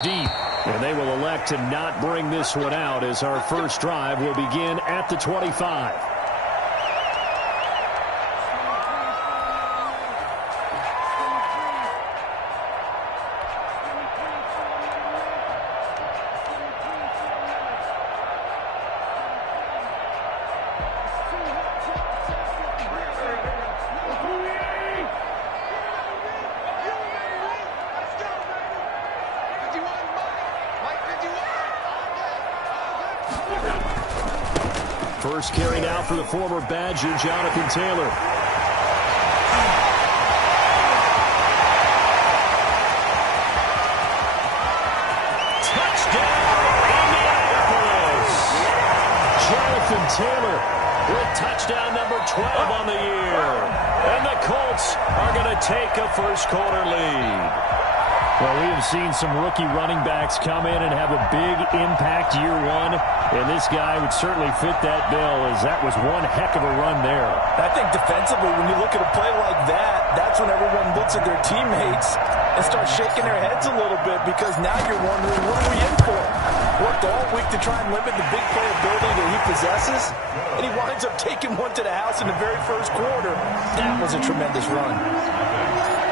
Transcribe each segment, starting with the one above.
Deep, and they will elect to not bring this one out as our first drive will begin at the 25. First carry now for the former Badger, Jonathan Taylor. Touchdown, Indianapolis! Jonathan Taylor with touchdown number 12 on the year. And the Colts are going to take a first quarter lead. Well, we have seen some rookie running backs come in and have a big impact year one, and this guy would certainly fit that bill, as that was one heck of a run there. I think defensively, when you look at a play like that, that's when everyone looks at their teammates and starts shaking their heads a little bit, because now you're wondering, what are we in for? Worked all week to try and limit the big play ability that he possesses, and he winds up taking one to the house in the very first quarter. That was a tremendous run.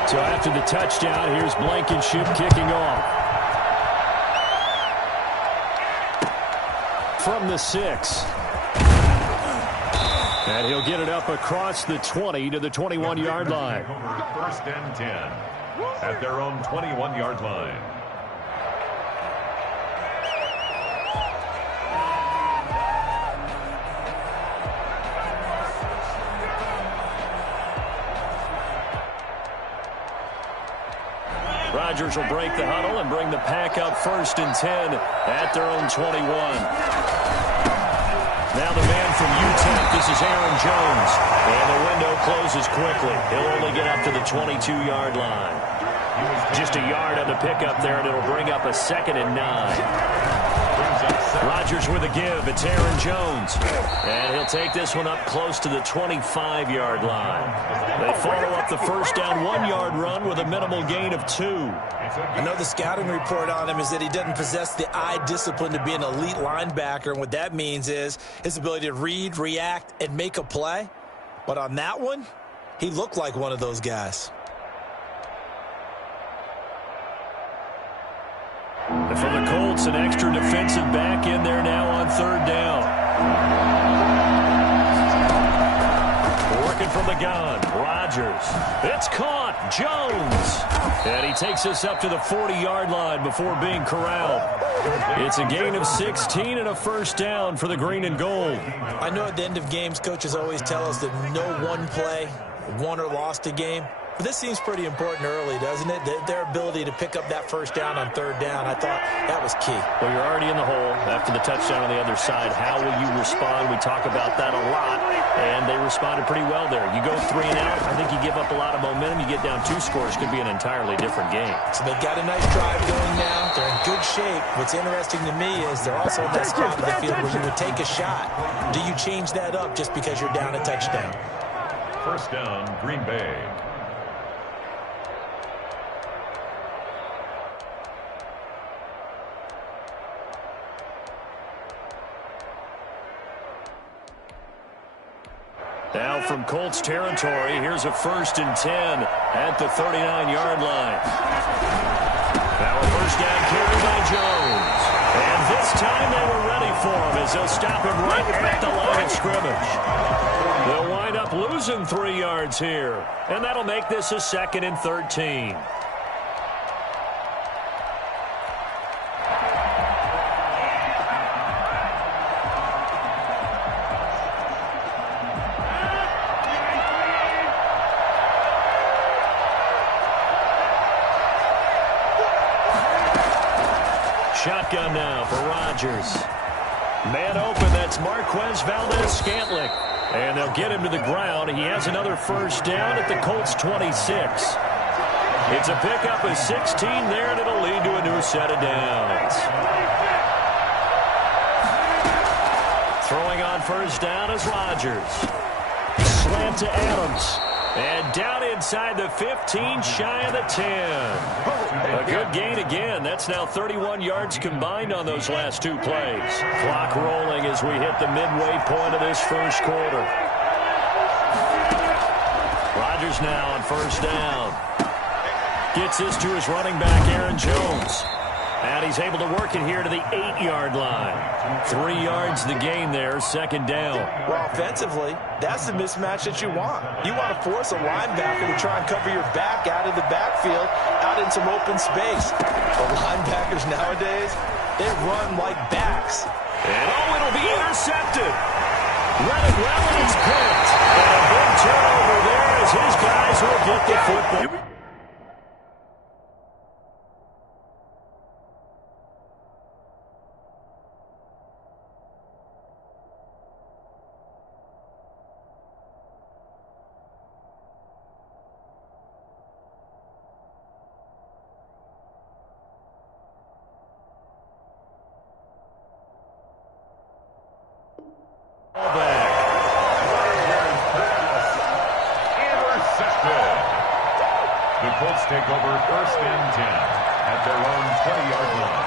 So after the touchdown, here's Blankenship kicking off. From the 6. And he'll get it up across the 20 to the 21-yard line. First and 10 at their own 21-yard line. Rodgers will break the huddle and bring the pack up first and 10 at their own 21. Now the man from UTEP, this is Aaron Jones. And the window closes quickly. He'll only get up to the 22-yard line. Just a yard on the pickup there, and it'll bring up a 2nd and 9. Rodgers with a give. It's Aaron Jones. And he'll take this one up close to the 25-yard line. They follow up the first down 1-yard run with a minimal gain of 2. I know the scouting report on him is that he doesn't possess the eye discipline to be an elite linebacker, and what that means is his ability to read, react, and make a play. But on that one, he looked like one of those guys. And from the Colts, an extra defensive back in there now on 3rd down. Working from the gun, Rodgers. It's caught, Jones. And he takes us up to the 40-yard line before being corralled. It's a gain of 16 and a first down for the green and gold. I know at the end of games, coaches always tell us that no one play won or lost a game. But this seems pretty important early, doesn't it? Their ability to pick up that first down on 3rd down, I thought that was key. Well, you're already in the hole after the touchdown on the other side. How will you respond? We talk about that a lot, and they responded pretty well there. You go 3 and out, I think you give up a lot of momentum. You get down 2 scores, could be an entirely different game. So they've got a nice drive going now. They're in good shape. What's interesting to me is they're also in that spot of the field where you would take a shot. Do you change that up just because you're down a touchdown? First down, Green Bay. Now from Colts territory, here's a 1st and 10 at the 39-yard line. Now a first down carry by Jones. And this time they were ready for him as they'll stop him right at the line of scrimmage. They'll wind up losing 3 yards here. And that'll make this a 2nd and 13. Shotgun now for Rodgers. Man open, that's Marquez Valdez-Scantling. And they'll get him to the ground. He has another first down at the Colts 26. It's a pickup of 16 there, and it'll lead to a new set of downs. Throwing on first down is Rodgers. Slant to Adams. And down inside the 15, shy of the 10. A good gain again. That's now 31 yards combined on those last two plays. Clock rolling as we hit the midway point of this first quarter. Rodgers now on first down. Gets this to his running back, Aaron Jones. And he's able to work it here to the 8-yard line. 3 yards the gain there, second down. Well, offensively, that's the mismatch that you want. You want to force a linebacker to try and cover your back out of the backfield, out in some open space. The linebackers nowadays, they run like backs. And it'll be intercepted. Run it well, and it's picked. And a big turnover there as his guys will get the football. Take over first and 10 at their own 20-yard line.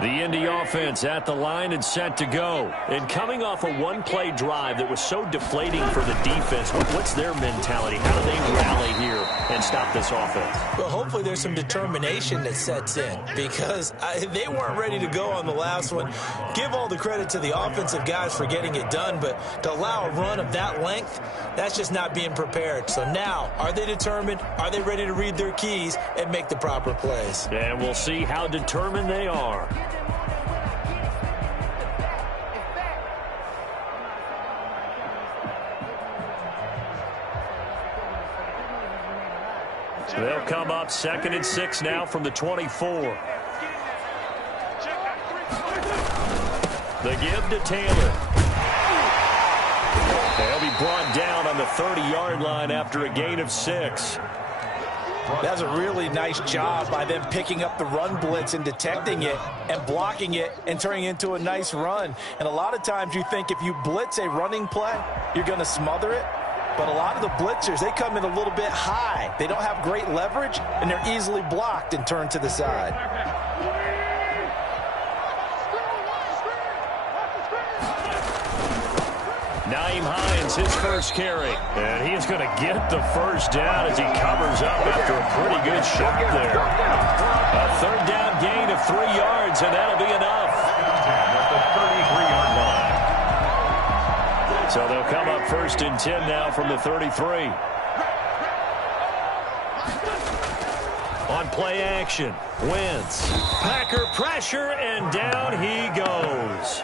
The Indy offense at the line and set to go. And coming off a one-play drive that was so deflating for the defense, what's their mentality? How do they rally here and stop this offense? Well, hopefully there's some determination that sets in because they weren't ready to go on the last one. Give all the credit to the offensive guys for getting it done, but to allow a run of that length, that's just not being prepared. So now, are they determined? Are they ready to read their keys and make the proper plays? And we'll see how determined they are. They'll come up 2nd and 6 now from the 24. The give to Taylor. They'll be brought down on the 30-yard line after a gain of 6. That's a really nice job by them picking up the run blitz and detecting it and blocking it and turning it into a nice run. And a lot of times you think if you blitz a running play, you're going to smother it. But a lot of the blitzers, they come in a little bit high. They don't have great leverage, and they're easily blocked and turned to the side. Naeem Hines, his first carry. And he's going to get the first down as he covers up after a pretty good shot there. A third down gain of 3 yards, and that'll be enough. At the 33-yard line. So they'll come up 1st and 10 now from the 33. On play action, Wentz. Packer pressure, and down he goes.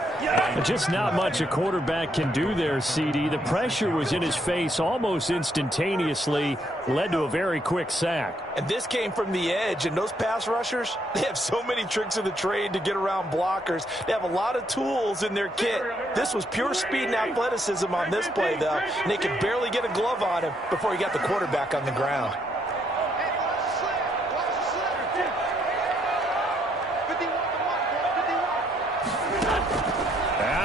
Just not much a quarterback can do there, CD. The pressure was in his face almost instantaneously, led to a very quick sack. And this came from the edge, and those pass rushers, they have so many tricks of the trade to get around blockers. They have a lot of tools in their kit. This was pure speed and athleticism on this play, though, and they could barely get a glove on him before he got the quarterback on the ground.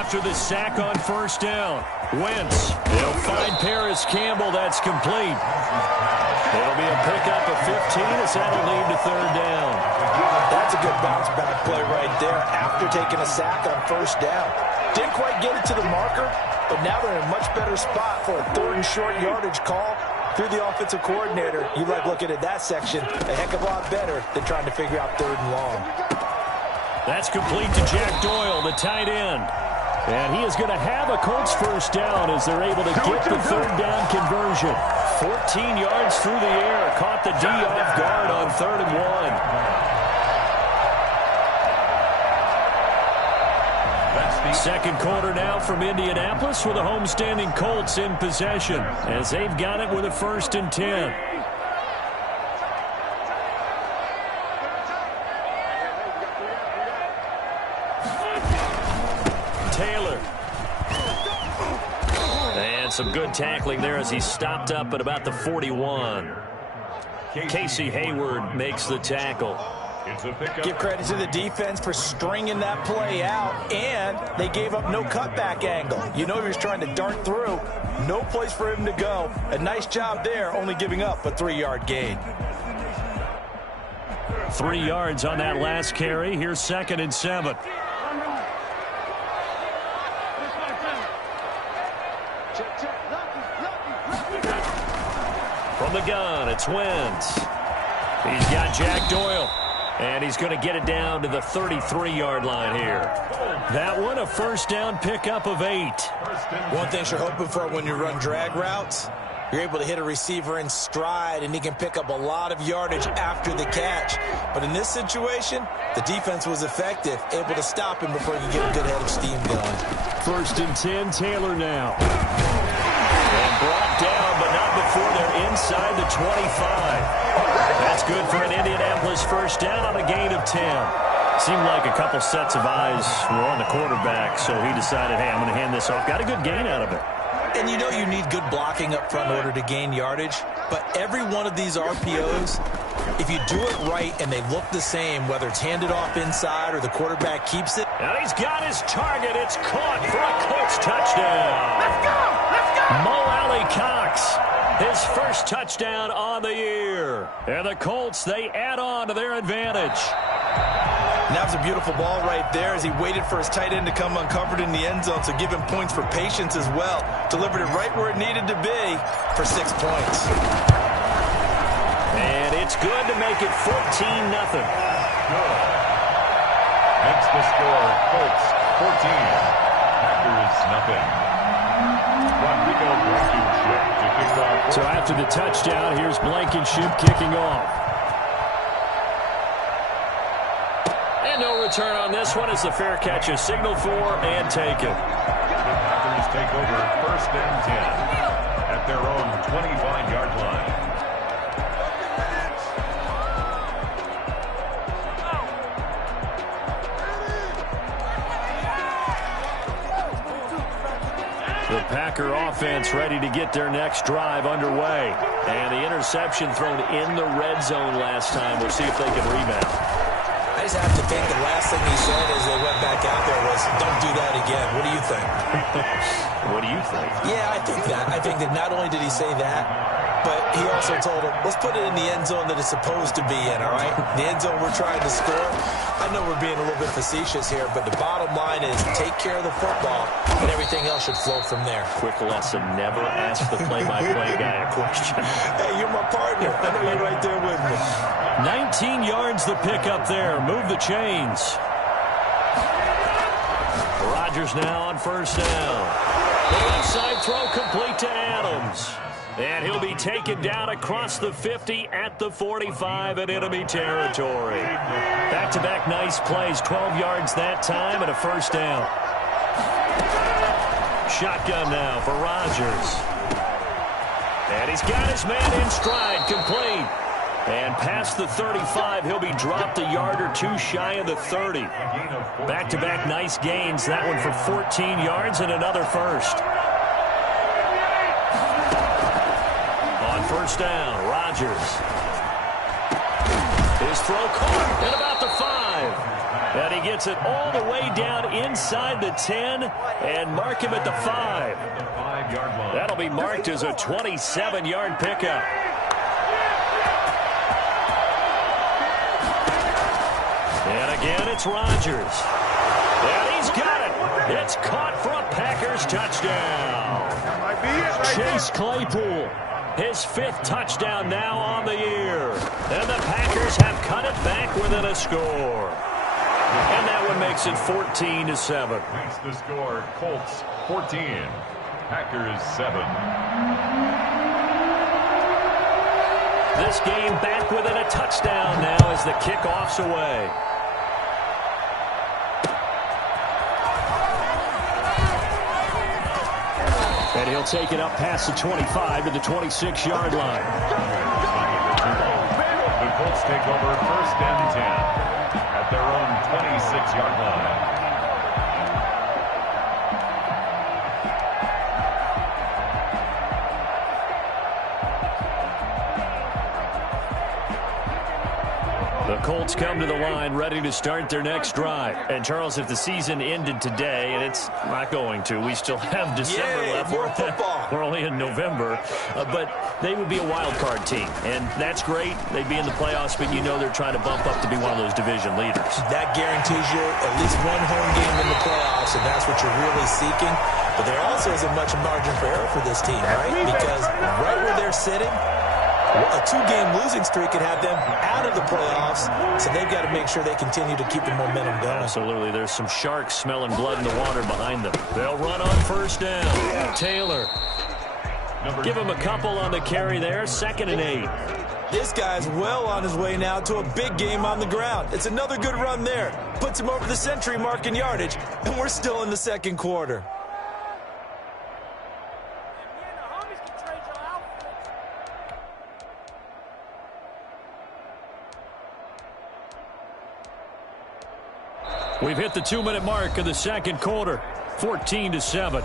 After the sack on first down, Wentz. They'll find Paris Campbell. That's complete. It'll be a pickup of 15 as that'll lead to third down. That's a good bounce-back play right there after taking a sack on first down. Didn't quite get it to the marker, but now they're in a much better spot for a 3rd and short yardage call through the offensive coordinator. You like looking at that section a heck of a lot better than trying to figure out 3rd and long. That's complete to Jack Doyle, the tight end. And he is going to have a Colts first down as they're able to get the third down conversion. 14 yards through the air. Caught the D off guard on 3rd and 1. Second quarter now from Indianapolis with the homestanding Colts in possession as they've got it with a 1st and 10. Some good tackling there as he stopped up at about the 41. Casey Hayward makes the tackle. It's a pickup. Give credit to the defense for stringing that play out, and they gave up no cutback angle. You know he was trying to dart through. No place for him to go. A nice job there, only giving up a 3-yard gain. 3 yards on that last carry. Here's 2nd and 7. From the gun, it's Wentz. He's got Jack Doyle. And he's going to get it down to the 33-yard line here. That one, a first down pickup of 8. One thing you're hoping for when you run drag routes, you're able to hit a receiver in stride, and he can pick up a lot of yardage after the catch. But in this situation, the defense was effective, able to stop him before he could get a good head of steam going. 1st and 10, Taylor now. And brought down, but not before they're inside the 25. That's good for an Indianapolis first down on a gain of 10. Seemed like a couple sets of eyes were on the quarterback, so he decided, hey, I'm going to hand this off. Got a good gain out of it. And you know you need good blocking up front in order to gain yardage, but every one of these RPOs, if you do it right and they look the same, whether it's handed off inside or the quarterback keeps it. And he's got his target. It's caught for a Colts touchdown. Let's go! Let's go! Mo Alley Cox, his first touchdown on the year. And the Colts, they add on to their advantage. And that was a beautiful ball right there as he waited for his tight end to come uncovered in the end zone, so give him points for patience as well. Delivered it right where it needed to be for 6 points. And it's good to make it 14-0. Makes the score Colts 14, Packers nothing. Rodrigo Blankenship to kick off. So after the touchdown, here's Blankenship kicking off. And no return on this one as the fair catch is signaled for and taken. The Packers take over 1st and 10 at their own 25-yard line. The Packer offense ready to get their next drive underway. And the interception thrown in the red zone last time. We'll see if they can rebound. I just have to think the last thing he said as they went back out there was, don't do that again. What do you think? What do you think? Yeah, I think that. I think that not only did he say that, but he also told him, let's put it in the end zone that it's supposed to be in, all right? The end zone we're trying to score. I know we're being a little bit facetious here, but the bottom line is take care of the football, and everything else should flow from there. Quick lesson, never ask the play-by-play guy a question. Hey, you're my partner. I know you're right there with me. 19 yards the pick up there. Move the chains. Rodgers now on first down. The left side throw complete to Adams. And he'll be taken down across the 50 at the 45 in enemy territory. Back-to-back nice plays. 12 yards that time and a first down. Shotgun now for Rodgers. And he's got his man in stride, complete. And past the 35, he'll be dropped a yard or two shy of the 30. Back-to-back nice gains. That one for 14 yards and another first. On first down, Rodgers. His throw caught at about the 5. And he gets it all the way down inside the 10 and mark him at the 5. That'll be marked as a 27-yard pickup. And again, it's Rodgers. And he's got it. It's caught for a Packers touchdown. Chase Claypool, his 5th touchdown now on the year. And the Packers have cut it back within a score. And that one makes it 14-7. Makes the score Colts 14, Packers 7. This game back within a touchdown now as the kickoff's away. And he'll take it up past the 25 to the 26-yard line. The Colts take over 1st and 10 at their own 26-yard line. The Colts come to the line ready to start their next drive. And, Charles, if the season ended today, and it's not going to, we still have December left. More football. We're only in November. But they would be a wild card team. And that's great. They'd be in the playoffs, but you know they're trying to bump up to be one of those division leaders. That guarantees you at least one home game in the playoffs, and that's what you're really seeking. But there also isn't much margin for error for this team, right? Because right where they're sitting, a 2-game losing streak could have them out of the playoffs, so they've got to make sure they continue to keep the momentum going. Absolutely. There's some sharks smelling blood in the water behind them. They'll run on first down. Taylor. Give him a couple on the carry there. 2nd and 8. This guy's well on his way now to a big game on the ground. It's another good run there. Puts him over the century mark in yardage, and we're still in the second quarter. We've hit the 2-minute mark of the second quarter. 14-7.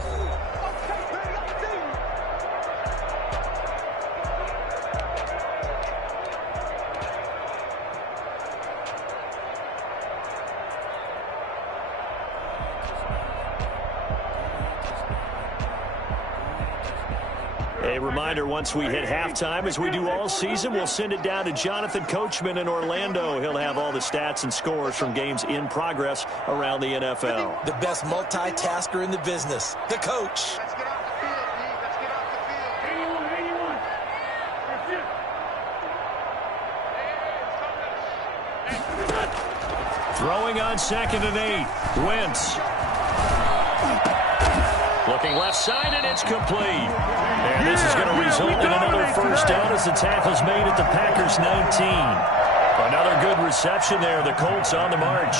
A reminder, once we hit halftime, as we do all season, we'll send it down to Jonathan Coachman in Orlando. He'll have all the stats and scores from games in progress around the NFL. The best multitasker in the business, the coach. Throwing on 2nd and 8. Wentz. Looking left side, and it's complete. And this is going to result in another first down as the tackle's made at the Packers' 19. Another good reception there. The Colts on the march.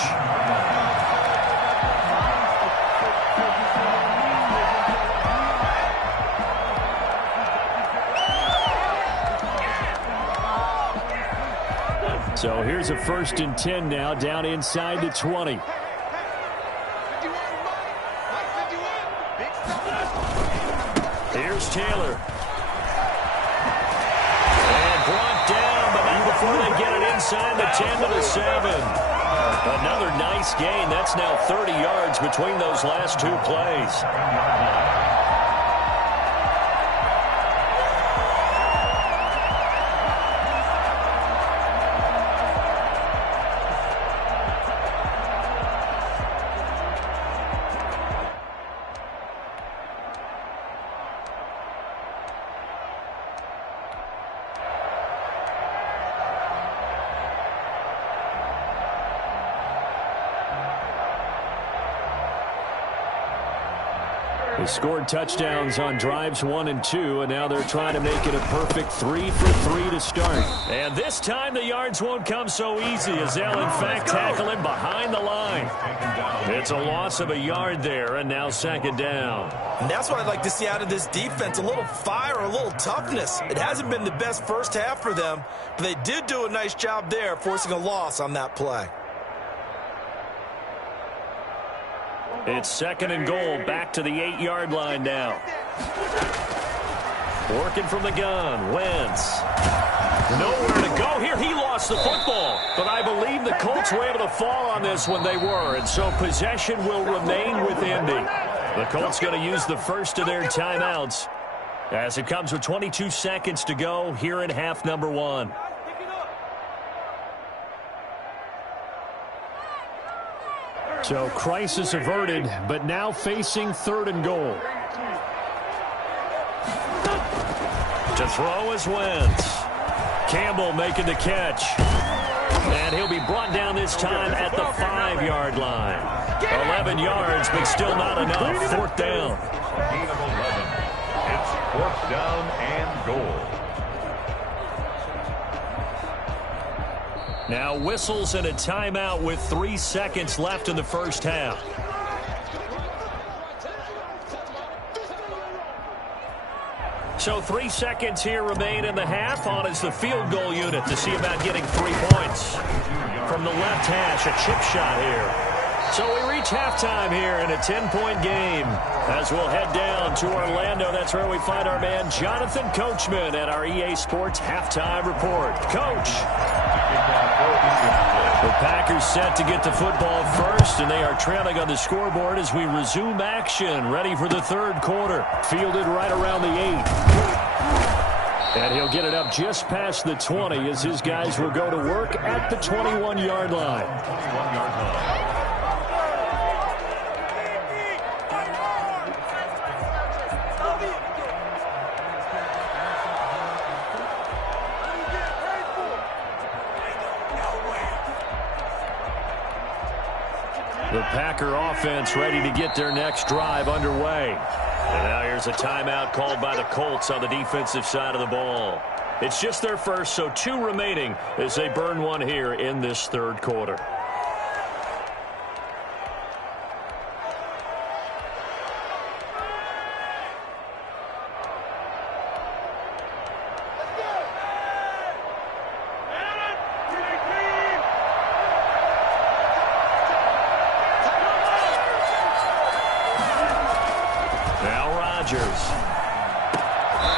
So here's a 1st and 10 now, down inside the 20. Here's Taylor. And brought down, but not before they get it inside the 10 to the 7. Another nice gain. That's now 30 yards between those last 2 plays. They scored touchdowns on drives 1 and 2, and now they're trying to make it a perfect 3 for 3 to start. And this time the yards won't come so easy as they'll in fact tackle him behind the line. It's a loss of a yard there, and now 2nd down. And that's what I'd like to see out of this defense, a little fire, a little toughness. It hasn't been the best first half for them, but they did do a nice job there, forcing a loss on that play. It's 2nd and goal, back to the 8-yard line now. Working from the gun, Wentz. Nowhere to go here. He lost the football, but I believe the Colts were able to fall on this when they were, and so possession will remain with Indy. The Colts going to use the first of their timeouts as it comes with 22 seconds to go here in half number 1. So crisis averted, but now facing 3rd and goal. To throw is Wentz. Campbell making the catch. And he'll be brought down this time at the 5-yard line. 11 yards, but still not enough. 4th down. Gain of 11. It's 4th down and goal. Now whistles and a timeout with 3 seconds left in the first half. So 3 seconds here remain in the half. On is the field goal unit to see about getting 3 points. From the left hash, a chip shot here. So we reach halftime here in a 10-point game. As we'll head down to Orlando, that's where we find our man Jonathan Coachman at our EA Sports Halftime Report. Coach. The Packers set to get the football first, and they are trailing on the scoreboard as we resume action, ready for the third quarter. Fielded right around the 8. And he'll get it up just past the 20 as his guys will go to work at the 21-yard line. The Packer offense ready to get their next drive underway. And now here's a timeout called by the Colts on the defensive side of the ball. It's just their first, so 2 remaining as they burn one here in this third quarter.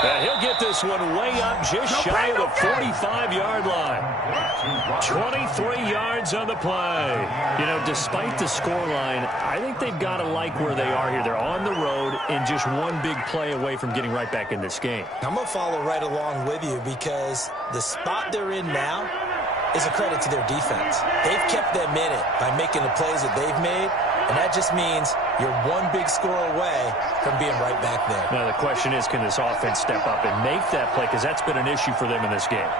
And he'll get this one way up just shy of the 45-yard line. 23 yards on the play. You know, despite the scoreline, I think they've got to like where they are here. They're on the road and just one big play away from getting right back in this game. I'm going to follow right along with you because the spot they're in now is a credit to their defense. They've kept them in it by making the plays that they've made, and that just means you're one big score away from being right back there. Now, the question is, can this offense step up and make that play? Because that's been an issue for them in this game.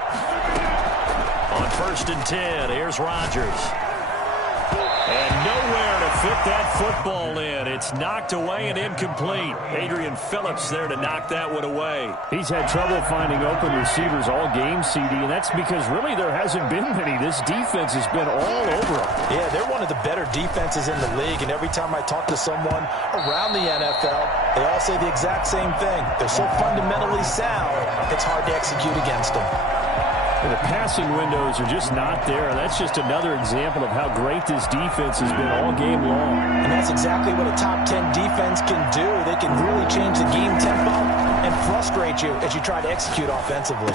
On 1st and 10, here's Rodgers. And nowhere to fit that football in. It's knocked away and incomplete. Adrian Phillips there to knock that one away. He's had trouble finding open receivers all game, CD, and that's because really there hasn't been many. This defense has been all over them. Yeah, they're one of the better defenses in the league, and every time I talk to someone around the NFL, they all say the exact same thing. They're so fundamentally sound, it's hard to execute against them. The passing windows are just not there. That's just another example of how great this defense has been all game long. And that's exactly what a top 10 defense can do. They can really change the game tempo and frustrate you as you try to execute offensively.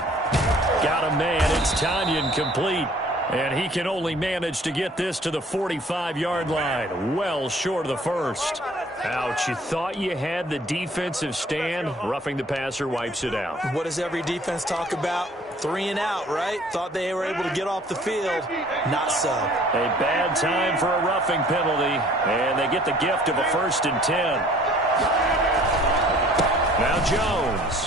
Got a man. It's Tanyan complete. And he can only manage to get this to the 45-yard line. Well short of the first. Ouch, you thought you had the defensive stand. Roughing the passer wipes it out. What does every defense talk about? 3 and out, right? Thought they were able to get off the field. Not so. A bad time for a roughing penalty. And they get the gift of a 1st and 10. Now Jones.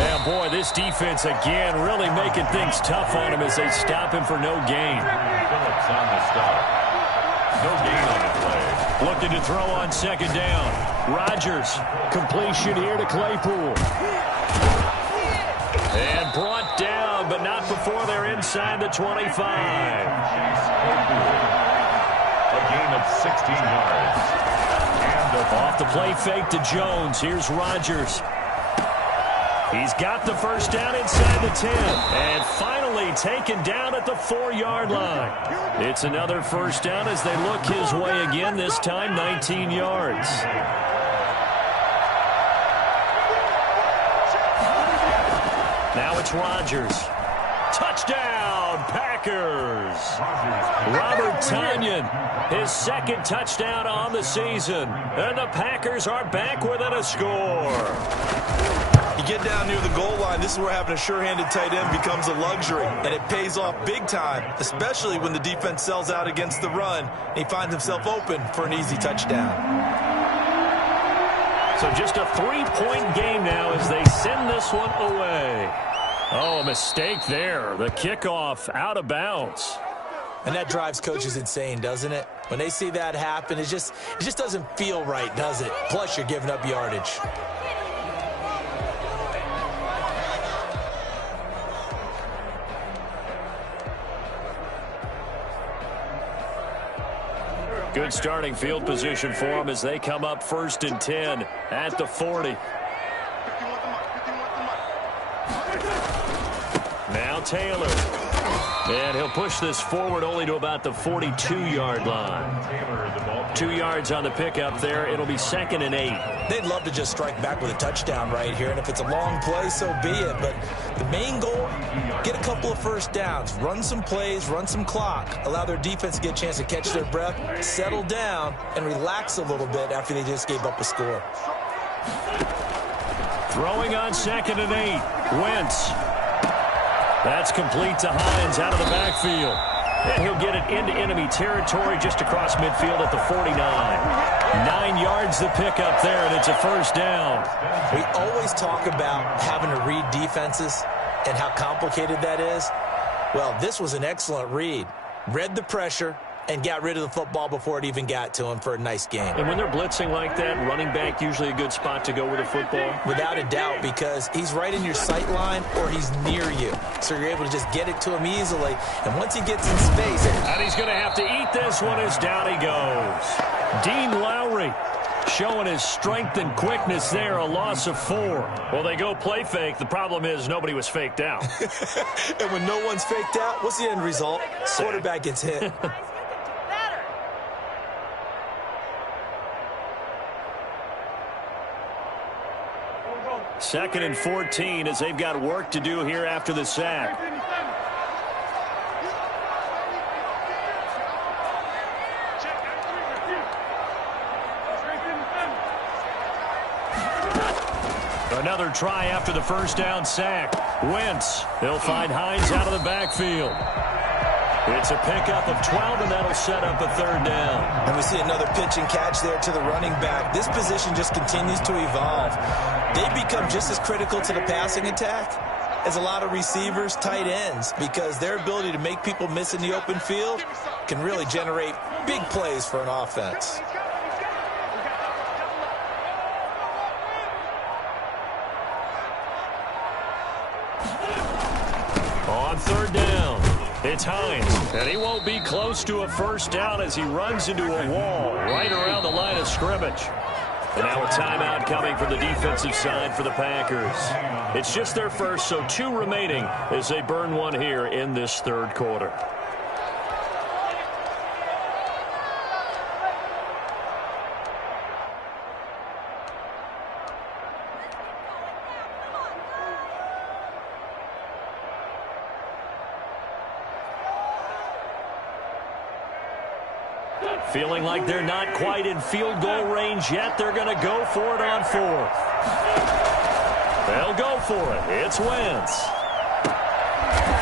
Yeah, boy, this defense again really making things tough on him as they stop him for no gain. Phillips on the stop. No gain on the play. Looking to throw on 2nd down. Rodgers, completion here to Claypool. And brought down, but not before they're inside the 25. A gain of 16 yards. And off the play fake to Jones. Here's Rodgers. He's got the 1st down inside the 10. And finally taken down at the 4-yard line. It's another 1st down as they look his way again, this time 19 yards. Now it's Rodgers. Touchdown, Packers. Robert Tanyan, his 2nd touchdown on the season. And the Packers are back within a score. You get down near the goal line, this is where having a sure-handed tight end becomes a luxury, and it pays off big time, especially when the defense sells out against the run, and he finds himself open for an easy touchdown. So just a 3-point game now as they send this one away. Oh, a mistake there. The kickoff out of bounds. And that drives coaches insane, doesn't it? When they see that happen, it just doesn't feel right, does it? Plus, you're giving up yardage. Good starting field position for them as they come up 1st and 10 at the 40. Now Taylor. And he'll push this forward only to about the 42-yard line. 2 yards on the pickup there. It'll be 2nd and 8. They'd love to just strike back with a touchdown right here, and if it's a long play, so be it. But the main goal, get a couple of first downs, run some plays, run some clock, allow their defense to get a chance to catch their breath, settle down, and relax a little bit after they just gave up a score. Throwing on 2nd and 8. Wentz. That's complete to Hines out of the backfield. And he'll get it into enemy territory just across midfield at the 49. 9 yards the pickup there, and it's a first down. We always talk about having to read defenses and how complicated that is. Well, this was an excellent read. Read the pressure and got rid of the football before it even got to him for a nice game. And when they're blitzing like that, running back usually a good spot to go with the football? Without a doubt, because he's right in your sight line or he's near you. So you're able to just get it to him easily. And once he gets in space... And he's going to have to eat this one as down he goes. Dean Lowry showing his strength and quickness there, a loss of 4. Well, they go play fake. The problem is nobody was faked out. And when no one's faked out, what's the end result? Quarterback gets hit. 2nd and 14 as they've got work to do here after the sack. Another try after the first down sack. Wentz. They'll find Hines out of the backfield. It's a pickup of 12, and that'll set up a 3rd down. And we see another pitch and catch there to the running back. This position just continues to evolve. They become just as critical to the passing attack as a lot of receivers, tight ends, because their ability to make people miss in the open field can really generate big plays for an offense. On 3rd down, it's Hines, and he won't be close to a first down as he runs into a wall right around the line of scrimmage. And now a timeout coming from the defensive side for the Packers. It's just their first, so 2 remaining as they burn one here in this 3rd quarter. Feeling like they're not quite in field goal range yet. They're going to go for it on 4th. They'll go for it. It's Wentz.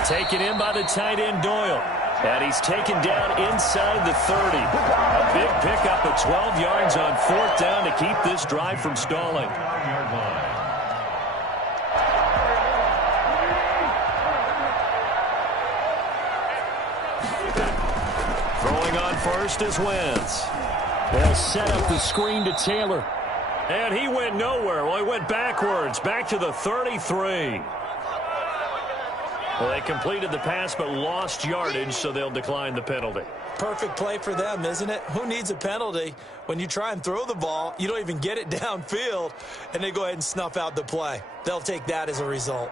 Taken in by the tight end Doyle. And he's taken down inside the 30. A big pickup of 12 yards on 4th down to keep this drive from stalling. First is Wentz. They'll set up the screen to Taylor. And he went nowhere. Well, he went backwards, back to the 33. Well, they completed the pass but lost yardage, so they'll decline the penalty. Perfect play for them, isn't it? Who needs a penalty when you try and throw the ball, you don't even get it downfield, and they go ahead and snuff out the play. They'll take that as a result.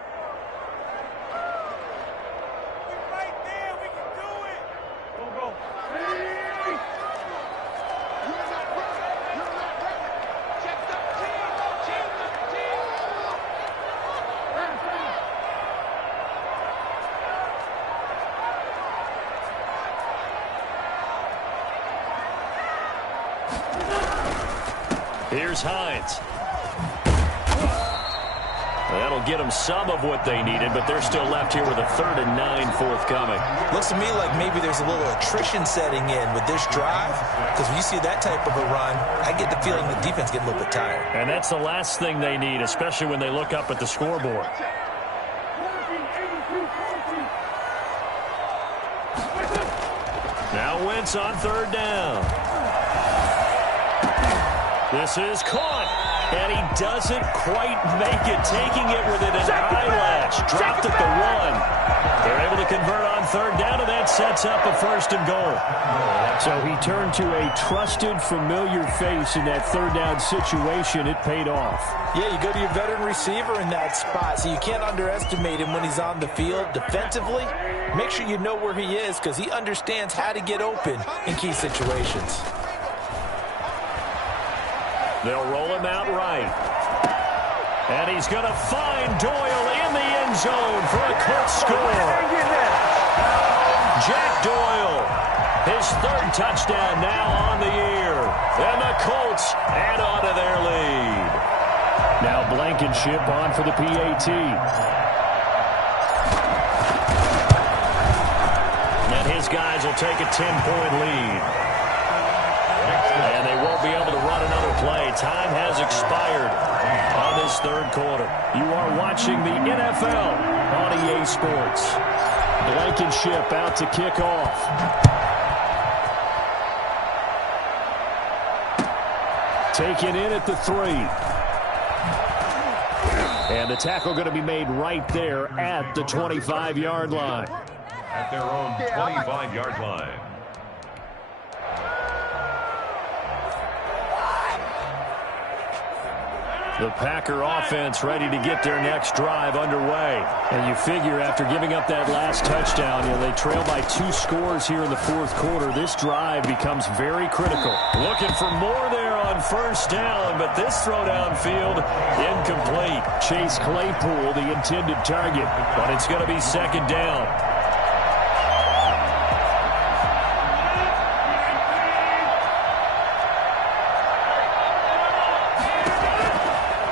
Here's Hines. That'll get them some of what they needed, but they're still left here with a 3rd and 9 forthcoming. Looks to me like maybe there's a little attrition setting in with this drive, because when you see that type of a run, I get the feeling the defense gets a little bit tired. And that's the last thing they need, especially when they look up at the scoreboard. Now Wentz on 3rd down. This is caught. And he doesn't quite make it, taking it within an eyelash. Dropped at the 1. They're able to convert on third down, and that sets up a 1st and goal. So he turned to a trusted, familiar face in that third down situation. It paid off. Yeah, you go to your veteran receiver in that spot, so you can't underestimate him when he's on the field. Defensively, make sure you know where he is because he understands how to get open in key situations. They'll roll him out right. And he's going to find Doyle in the end zone for a Colts score. Jack Doyle, his 3rd touchdown now on the year. And the Colts add on to their lead. Now Blankenship on for the PAT. And his guys will take a 10-point lead. And they won't be able to run another play. Time has expired on this 3rd quarter. You are watching the NFL on EA Sports. Blankenship out to kick off. Taken in at the 3. And the tackle going to be made right there at the 25-yard line. At their own 25-yard line. The Packer offense ready to get their next drive underway. And you figure after giving up that last touchdown, they trail by 2 scores here in the 4th quarter. This drive becomes very critical. Looking for more there on 1st down, but this throw downfield incomplete. Chase Claypool, the intended target. But it's going to be 2nd down.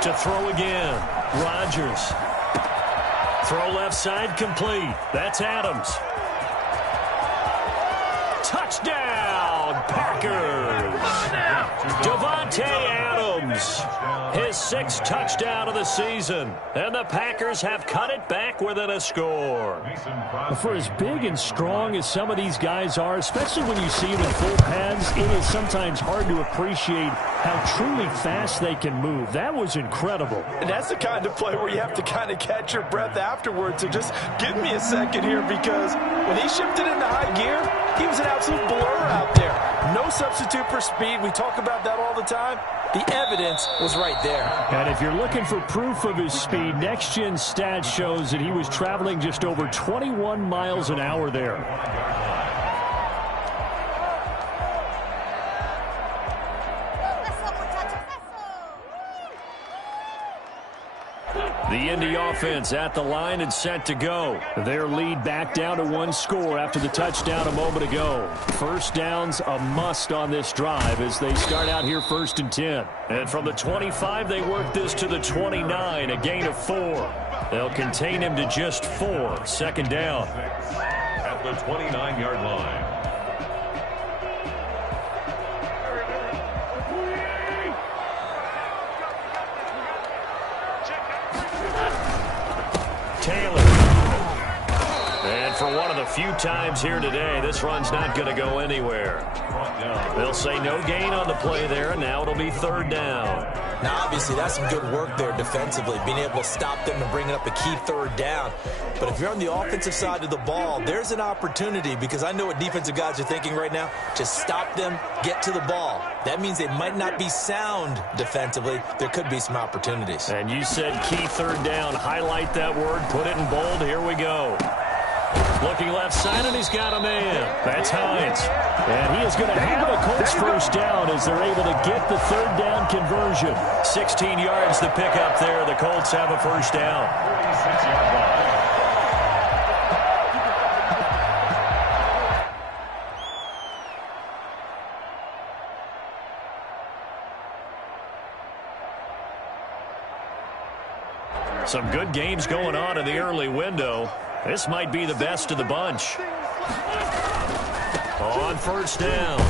To throw again. Rodgers. Throw left side complete. That's Adams. Touchdown, Packers. Devontae Adams. His 6th touchdown of the season. And the Packers have cut it back within a score. For as big and strong as some of these guys are, especially when you see them in full pads, it is sometimes hard to appreciate how truly fast they can move. That was incredible. And that's the kind of play where you have to kind of catch your breath afterwards. So just give me a second here, because when he shifted into high gear, he was an absolute blur out there. No substitute for speed. We talk about that all the time. The evidence was right there. And if you're looking for proof of his speed, Next Gen Stats shows that he was traveling just over 21 miles an hour there. The Indy offense at the line and set to go. Their lead back down to 1 score after the touchdown a moment ago. 1st down's a must on this drive as they start out here 1st and 10. And from the 25, they work this to the 29, a gain of 4. They'll contain him to just 4. 2nd down. At the 29-yard line. Taylor. And for one of the few times here today, this run's not going to go anywhere. They'll say no gain on the play there, and now it'll be 3rd down. Now, obviously, that's some good work there defensively, being able to stop them and bringing up a key 3rd down. But if you're on the offensive side of the ball, there's an opportunity, because I know what defensive guys are thinking right now. Just stop them, get to the ball. That means they might not be sound defensively. There could be some opportunities. And you said key 3rd down. Highlight that word. Put it in bold. Here we go. Looking left side, and he's got a man. That's Hines. And he is going to have a Colts 1st down as they're able to get the 3rd down conversion. 16 yards to pick up there. The Colts have a 1st down. 36-yard line. Some good games going on in the early window. This might be the best of the bunch. On 1st down,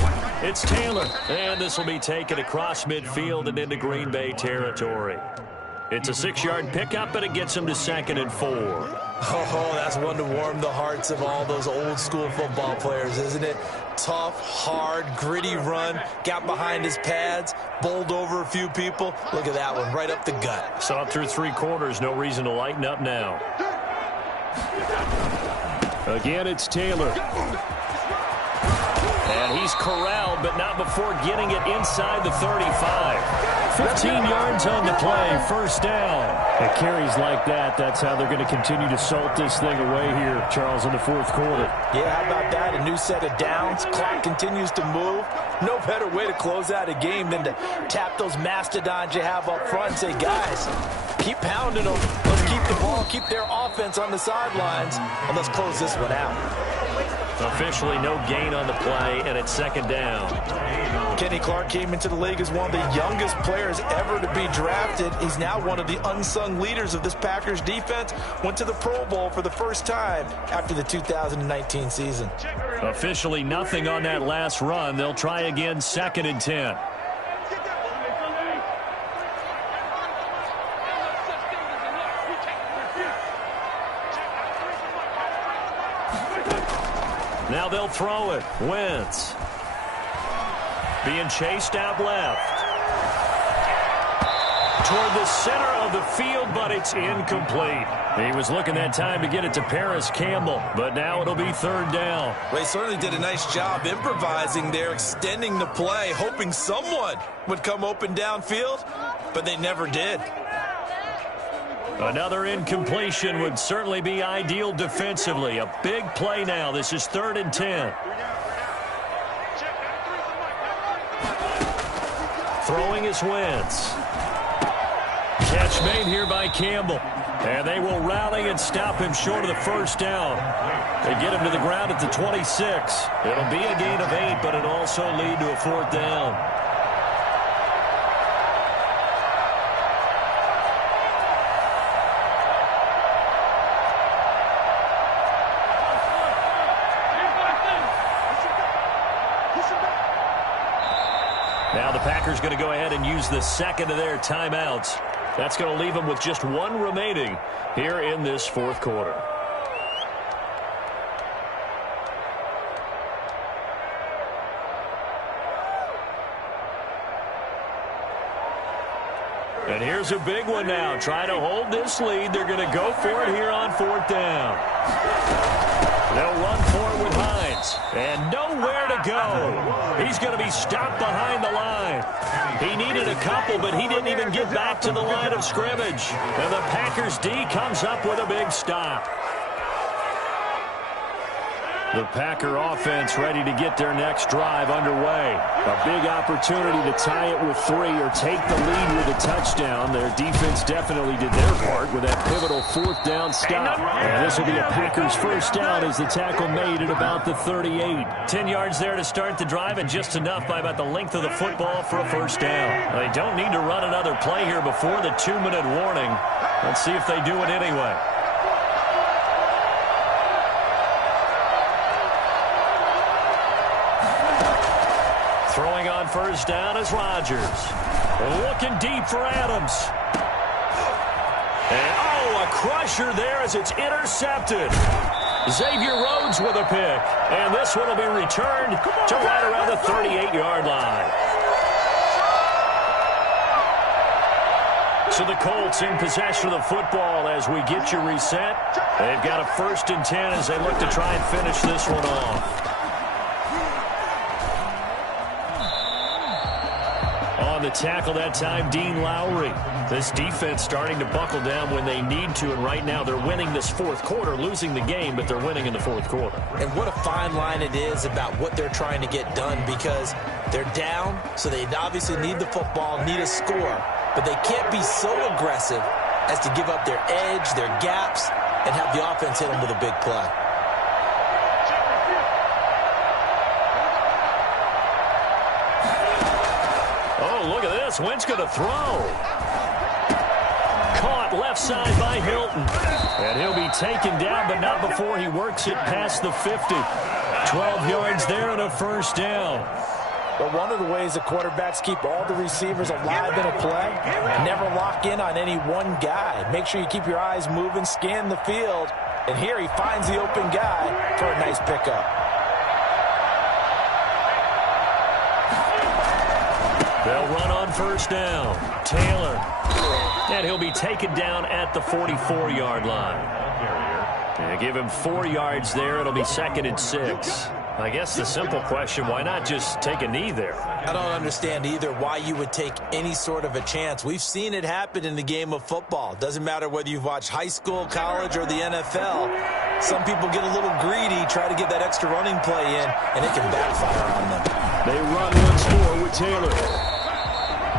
it's Taylor. And this will be taken across midfield and into Green Bay territory. It's a 6-yard pickup, and it gets him to 2nd and 4. Oh, that's one to warm the hearts of all those old-school football players, isn't it? tough, hard, gritty run. Got behind his pads, bowled over a few people. Look at that one, right up the gut. Saw it through 3 quarters. No reason to lighten up now. Again, it's Taylor. And he's corralled, but not before getting it inside the 35. 15 yards on the play, first down. It carries like that. That's how they're going to continue to salt this thing away here, Charles, in the 4th quarter. Yeah, how about that? A new set of downs. Clock continues to move. No better way to close out a game than to tap those mastodons you have up front and say, guys, keep pounding them. Let's keep the ball, keep their offense on the sidelines, and let's close this one out. Officially no gain on the play, and it's 2nd down. Kenny Clark came into the league as one of the youngest players ever to be drafted. He's now one of the unsung leaders of this Packers defense. Went to the Pro Bowl for the first time after the 2019 season. Officially nothing on that last run. They'll try again, 2nd and 10. Now they'll throw it. Wentz being chased out left. Toward the center of the field, but it's incomplete. He was looking that time to get it to Paris Campbell, but now it'll be 3rd down. Well, he certainly did a nice job improvising there, extending the play, hoping someone would come open downfield, but they never did. Another incompletion would certainly be ideal defensively. A big play now. This is 3rd and 10. Throwing is Wentz. Catch made here by Campbell. And they will rally and stop him short of the first down. They get him to the ground at the 26. It'll be a gain of 8, but it'll also lead to a 4th down. Now the Packers going to go ahead and use the 2nd of their timeouts. That's going to leave them with just 1 remaining here in this 4th quarter. And here's a big one now. Trying to hold this lead. They're going to go for it here on 4th down. They'll run for it with Hines. And nowhere to go. He's going to be stopped behind the line. He needed a couple, but he didn't even get back to the line of scrimmage. And the Packers D comes up with a big stop. The Packer offense ready to get their next drive underway. A big opportunity to tie it with 3 or take the lead with a touchdown. Their defense definitely did their part with that pivotal 4th down stop. And this will be a Packers first down as the tackle made at about the 38. 10 yards there to start the drive, and just enough by about the length of the football for a first down. They don't need to run another play here before the 2-minute warning. Let's see if they do it anyway. Throwing on first down is Rodgers. Looking deep for Adams. And, a crusher there as it's intercepted. Xavier Rhodes with a pick. And this one will be returned to right around the 38-yard line. So the Colts in possession of the football as we get you reset. They've got a 1st and 10 as they look to try and finish this one off. On the tackle that time, Dean Lowry. This defense starting to buckle down when they need to, and right now they're winning this 4th quarter, losing the game, but they're winning in the 4th quarter. And what a fine line it is about what they're trying to get done, because they're down, so they obviously need the football, need a score, but they can't be so aggressive as to give up their edge, their gaps, and have the offense hit them with a big play. Look at this. Wentz going to throw. Caught left side by Hilton. And he'll be taken down, but not before he works it past the 50. 12 yards there and a first down. But one of the ways the quarterbacks keep all the receivers alive in a play, never lock in on any one guy. Make sure you keep your eyes moving, scan the field. And here he finds the open guy for a nice pickup. They'll run on first down. Taylor. And he'll be taken down at the 44-yard line. And give him 4 yards there. It'll be 2nd and 6. I guess the simple question, why not just take a knee there? I don't understand either why you would take any sort of a chance. We've seen it happen in the game of football. Doesn't matter whether you've watched high school, college, or the NFL. Some people get a little greedy, try to get that extra running play in, and it can backfire on them. They run once more with Taylor.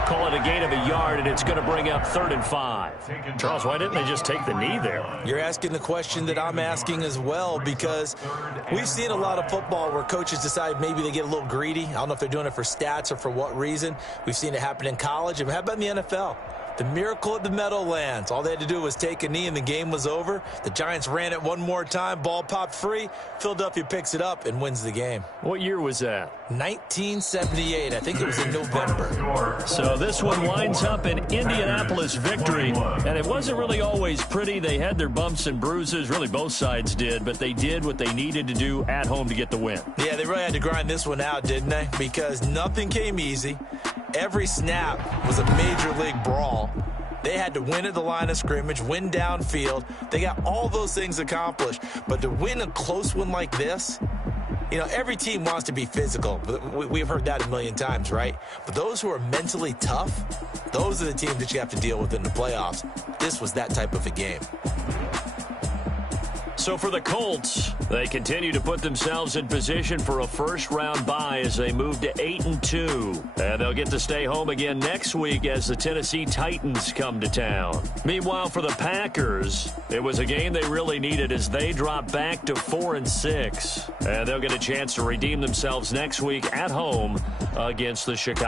Call it a gain of a yard, and it's going to bring up 3rd and 5. Charles, why didn't they just take the knee there? You're asking the question that I'm asking as well, because we've seen a lot of football where coaches decide maybe they get a little greedy. I don't know if they're doing it for stats or for what reason. We've seen it happen in college. And how about in the NFL? The miracle at the Meadowlands. All they had to do was take a knee and the game was over. The Giants ran it one more time. Ball popped free. Philadelphia picks it up and wins the game. What year was that? 1978. I think it was in November. So this one winds up an Indianapolis victory. And it wasn't really always pretty. They had their bumps and bruises. Really, both sides did. But they did what they needed to do at home to get the win. Yeah, they really had to grind this one out, didn't they? Because nothing came easy. Every snap was a major league brawl. They had to win at the line of scrimmage, win downfield. They got all those things accomplished. But to win a close one like this, you know, every team wants to be physical. We've heard that a million times, right? But those who are mentally tough, those are the teams that you have to deal with in the playoffs. This was that type of a game. So for the Colts, they continue to put themselves in position for a first-round bye as they move to 8-2. And they'll get to stay home again next week as the Tennessee Titans come to town. Meanwhile, for the Packers, it was a game they really needed as they drop back to 4-6. And they'll get a chance to redeem themselves next week at home against the Chicago